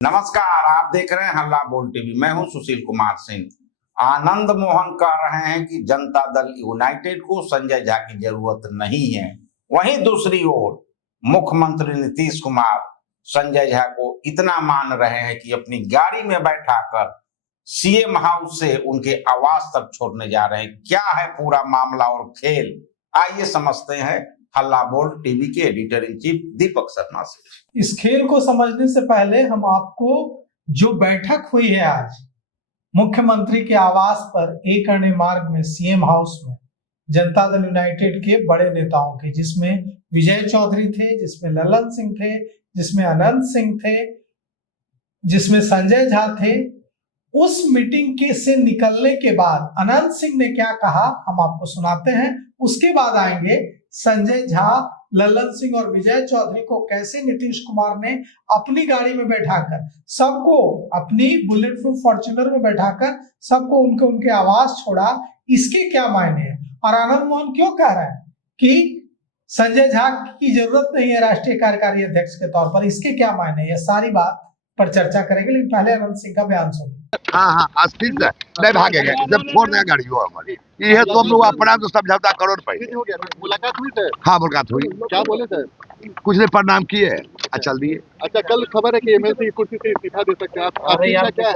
नमस्कार, आप देख रहे हैं हल्ला बोल टीवी। मैं हूं सुशील कुमार सिंह। आनंद मोहन कह रहे हैं कि जनता दल यूनाइटेड को संजय झा की जरूरत नहीं है। वहीं दूसरी ओर मुख्यमंत्री नीतीश कुमार संजय झा को इतना मान रहे हैं कि अपनी गाड़ी में बैठाकर सीएम हाउस से उनके आवास तक छोड़ने जा रहे हैं। क्या है पूरा मामला और खेल, आइए समझते हैं हल्ला बोल टीवी के editor in chief Deepak Sharma से। इस खेल को समझने से पहले हम आपको जो बैठक हुई है आज मुख्यमंत्री के आवास पर एक अण्य मार्ग में सीएम हाउस में जनता दल यूनाइटेड के बड़े नेताओं की, जिसमें विजय चौधरी थे, जिसमें ललन सिंह थे, जिसमें अनंत सिंह थे, जिसमें संजय झा थे, उस मीटिंग के से निकलने के बाद अनंत सिंह ने क्या कहा हम आपको सुनाते हैं। उसके बाद आएंगे संजय झा, ललन सिंह और विजय चौधरी को कैसे नीतीश कुमार ने अपनी गाड़ी में बैठाकर सबको, अपनी बुलेट प्रूफ फॉर्च्यूनर में बैठाकर सबको उनके उनके आवास छोड़ा, इसके क्या मायने हैं। और आनंद मोहन क्यों कह रहा है कि संजय झा की जरूरत नहीं है राष्ट्रीय कार्यकारी अध्यक्ष के तौर पर, इसके क्या मायने, यह सारी बात पर चर्चा करेंगे। लेकिन पहले अनंत सिंह का बयान सुनिए। हाँ अस्थिर से नहीं भागेंगे, जब छोड़ देगा गाड़ी हो हमारी। ये तो हम लोग अपना तो समझौता करो रुपए। मुलाकात हुई सर? हाँ मुलाकात हुई। क्या बोले सर? कुछ ने प्रणाम किए, चल दिए। अच्छा, कल खबर है कि एमएलसी की कुर्सी से इस्तीफा दे सकते हैं आप? आपकी इच्छा क्या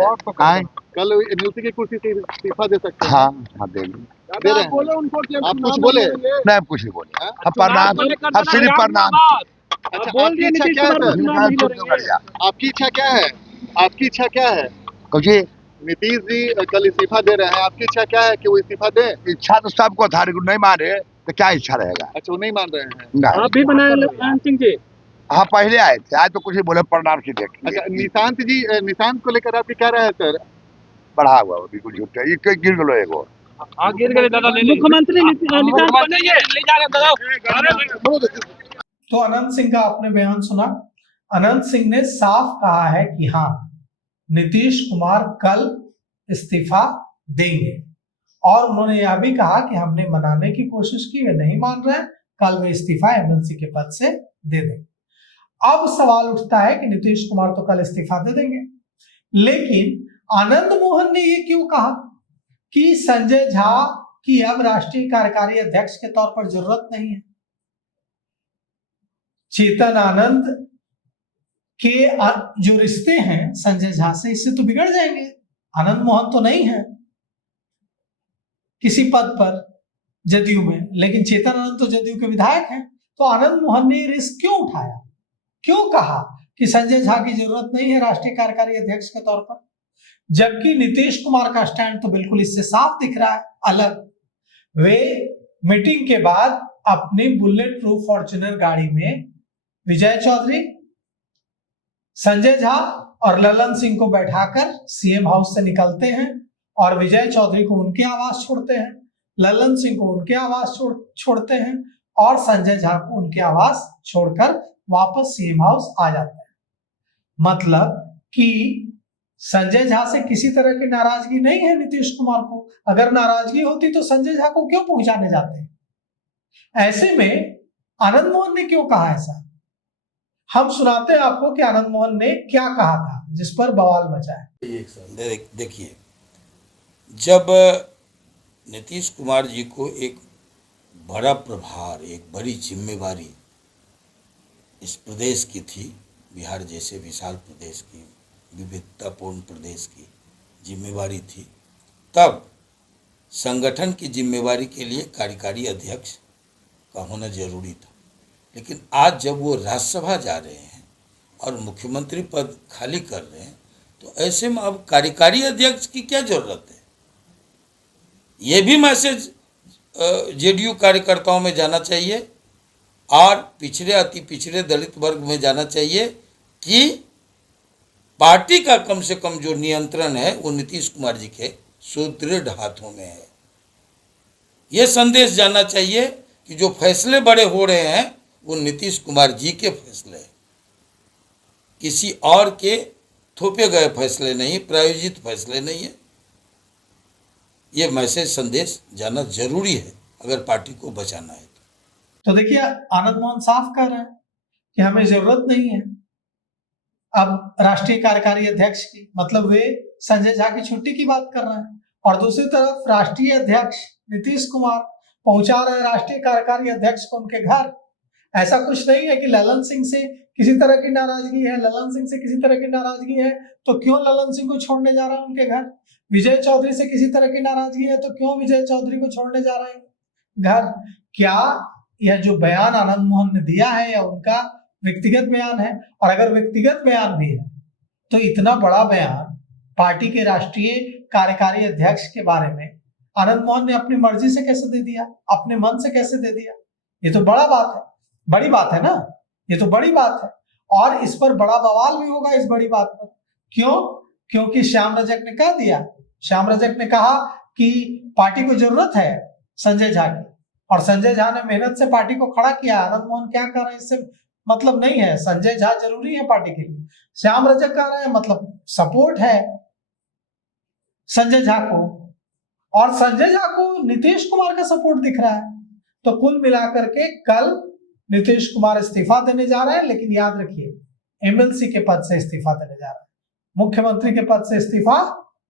है? कल एमएलसी की कुर्सी से इस्तीफा दे सकते हैं? हाँ देंगे। दे रहे हैं। आप कुछ बोले? नहीं, कुछ नहीं बोले। हम प्रणाम, हम सिर्फ प्रणाम। अच्छा, आपकी इच्छा क्या है? आपकी इच्छा क्या है? आपकी इच्छा क्या है? कुछ नीतीश जी कल इस्तीफा दे रहे हैं, आपकी इच्छा क्या है कि वो इस्तीफा दे? इच्छा तो सबको था, नहीं माने तो क्या इच्छा रहेगा। अच्छा, वो नहीं मान रहे हैं। आप भी बनाए ललन सिंह जी? हाँ पहले आए थे, आज तो कुछ नहीं बोले, प्रणाम की देख। अच्छा, निशांत जी, निशांत को लेकर आपकी क्या राय है सर? बढ़ा हुआ बिल्कुल झूठ है, ये गिर गलो एगो। गिर गए दादा, मुख्यमंत्री तो अनंत सिंह का आपने बयान सुना। अनंत सिंह ने साफ कहा है कि हाँ, नीतीश कुमार कल इस्तीफा देंगे, और उन्होंने यह भी कहा कि हमने मनाने की कोशिश की, वे नहीं मान रहे हैं, कल वे इस्तीफा एमएलसी के पद से दे देंगे। अब सवाल उठता है कि नीतीश कुमार तो कल इस्तीफा दे देंगे, लेकिन आनंद मोहन ने यह क्यों कहा कि संजय झा की अब राष्ट्रीय कार्यकारी अध्यक्ष के तौर पर जरूरत नहीं है। चेतन आनंद के जो रिश्ते हैं संजय झा से, इससे तो बिगड़ जाएंगे। आनंद मोहन तो नहीं है किसी पद पर जदयू में, लेकिन चेतन आनंद तो जदयू के विधायक हैं। तो आनंद मोहन ने रिस्क क्यों उठाया, क्यों कहा कि संजय झा की जरूरत नहीं है राष्ट्रीय कार्यकारी अध्यक्ष के तौर पर, जबकि नीतीश कुमार का स्टैंड तो बिल्कुल इससे साफ दिख रहा है, अलग। वे मीटिंग के बाद अपनी बुलेट प्रूफ फॉर्च्यूनर गाड़ी में विजय चौधरी, संजय झा और ललन सिंह को बैठाकर सीएम हाउस से निकलते हैं, और विजय चौधरी को उनके आवास छोड़ते हैं, ललन सिंह को उनके आवास छोड़ते हैं, और संजय झा को उनके आवास छोड़कर वापस सीएम हाउस आ जाते हैं। मतलब कि संजय झा से किसी तरह की नाराजगी नहीं है नीतीश कुमार को। अगर नाराजगी होती तो संजय झा को क्यों पहुंचाने जाते हैं। ऐसे में आनंद मोहन ने क्यों कहा ऐसा, हम सुनाते हैं आपको कि आनंद मोहन ने क्या कहा था, जिस पर बवाल मचा है। देखिए, जब नीतीश कुमार जी को एक बड़ा प्रभार, एक बड़ी जिम्मेवारी इस प्रदेश की थी, बिहार जैसे विशाल प्रदेश की, विविधतापूर्ण प्रदेश की जिम्मेवारी थी, तब संगठन की जिम्मेवारी के लिए कार्यकारी अध्यक्ष का होना जरूरी था। लेकिन आज जब वो राज्यसभा जा रहे हैं और मुख्यमंत्री पद खाली कर रहे हैं, तो ऐसे में अब कार्यकारी अध्यक्ष की क्या जरूरत है। ये भी मैसेज जेडीयू कार्यकर्ताओं में जाना चाहिए और पिछड़े, अति पिछड़े दलित वर्ग में जाना चाहिए कि पार्टी का कम से कम जो नियंत्रण है वो नीतीश कुमार जी के सुदृढ़ हाथों में है। ये संदेश जाना चाहिए कि जो फैसले बड़े हो रहे हैं वो नीतीश कुमार जी के फैसले हैं, किसी और के थोपे गए फैसले नहीं, प्रायोजित फैसले नहीं है। ये मैसेज संदेश जाना जरूरी है अगर पार्टी को बचाना है। तो देखिए, आनंद मोहन साफ कह रहे हैं कि हमें जरूरत नहीं है। अब राष्ट्रीय कार्यकारी अध्यक्ष की, मतलब वे संजय झा की छुट्टी की बात कर रहे हैं। और दूसरी तरफ राष्ट्रीय अध्यक्ष नीतीश कुमार पहुंचा रहे हैं राष्ट्रीय कार्यकारी अध्यक्ष को उनके घर। ऐसा कुछ नहीं है कि ललन सिंह से किसी तरह की नाराजगी है, ललन सिंह से किसी तरह की नाराजगी है तो क्यों ललन सिंह को छोड़ने जा रहे हैं उनके घर। विजय चौधरी से किसी तरह की नाराजगी है तो क्यों विजय चौधरी को छोड़ने जा रहे हैं घर। क्या यह जो बयान आनंद मोहन ने दिया है या उनका व्यक्तिगत बयान है? और अगर व्यक्तिगत बयान भी है तो इतना बड़ा बयान पार्टी के राष्ट्रीय कार्यकारी अध्यक्ष के बारे में आनंद मोहन ने अपनी मर्जी से कैसे दे दिया, अपने मन से कैसे दे दिया? ये तो बड़ा बात है, बड़ी बात है ना, ये तो बड़ी बात है। और इस पर बड़ा बवाल भी होगा इस बड़ी बात पर। क्यों? क्योंकि श्याम रजक ने कह दिया, श्याम रजक ने कहा कि पार्टी को जरूरत है संजय झा की, और संजय झा ने मेहनत से पार्टी को खड़ा किया। आनंद मोहन क्या कर रहे हैं इससे मतलब नहीं है, संजय झा जरूरी है पार्टी के लिए। श्याम रजक कह रहे हैं मतलब सपोर्ट है संजय झा को, और संजय झा को नीतीश कुमार का सपोर्ट दिख रहा है। तो कुल मिलाकर के कल नीतीश कुमार इस्तीफा देने जा रहे हैं, लेकिन याद रखिए एमएलसी के पद से इस्तीफा देने जा रहे हैं, मुख्यमंत्री के पद से इस्तीफा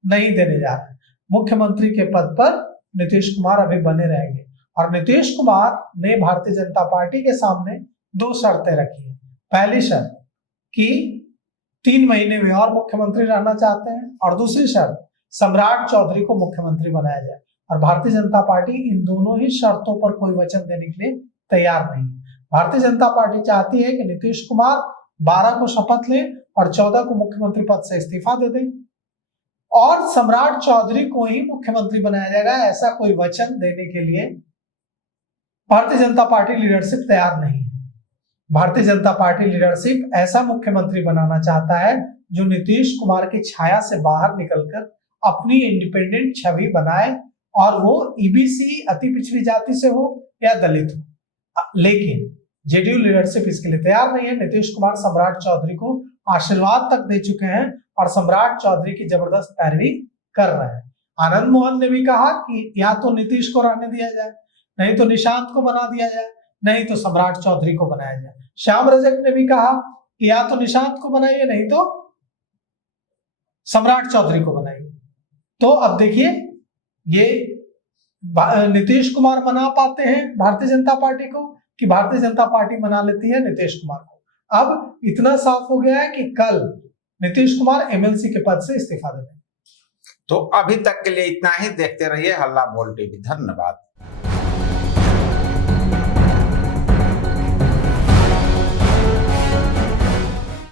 नहीं देने जा रहे हैं। मुख्यमंत्री के पद पर नीतीश कुमार अभी बने रहेंगे। और नीतीश कुमार ने भारतीय जनता पार्टी के सामने 2 शर्तें रखी है। पहली शर्त कि 3 महीने में और मुख्यमंत्री रहना चाहते हैं, और दूसरी शर्त सम्राट चौधरी को मुख्यमंत्री बनाया जाए। और भारतीय जनता पार्टी इन दोनों ही शर्तों पर कोई वचन देने के लिए तैयार नहीं है। भारतीय जनता पार्टी चाहती है कि नीतीश कुमार 12 को शपथ लें और 14 को मुख्यमंत्री पद से इस्तीफा दे दें, और सम्राट चौधरी को ही मुख्यमंत्री बनाया जाएगा। ऐसा कोई वचन देने के लिए भारतीय जनता पार्टी लीडरशिप तैयार नहीं है। भारतीय जनता पार्टी लीडरशिप ऐसा मुख्यमंत्री बनाना चाहता है जो नीतीश कुमार की छाया से बाहर निकलकर अपनी इंडिपेंडेंट छवि बनाए, और वो ईबीसी अति पिछड़ी जाति से हो या दलित हो। लेकिन जेडीयू लीडरशिप इसके लिए तैयार नहीं है। नीतीश कुमार सम्राट चौधरी को आशीर्वाद तक दे चुके हैं और सम्राट चौधरी की जबरदस्त पैरवी कर रहे हैं। आनंद मोहन ने भी कहा कि या तो नीतीश को रहने दिया जाए, नहीं तो निशांत को बना दिया जाए, नहीं तो सम्राट चौधरी को बनाया जाए। श्याम रजक ने भी कहा कि या तो निशांत को बनाइए, नहीं तो सम्राट चौधरी को बनाइए। तो अब देखिए ये नीतीश कुमार मना पाते हैं भारतीय जनता पार्टी को कि भारतीय जनता पार्टी मना लेती है नीतीश कुमार को। अब इतना साफ हो गया है कि कल नीतीश कुमार एमएलसी के पद से इस्तीफा देंगे। तो अभी तक के लिए इतना ही। देखते रहिए हल्ला बोल टीवी। धन्यवाद।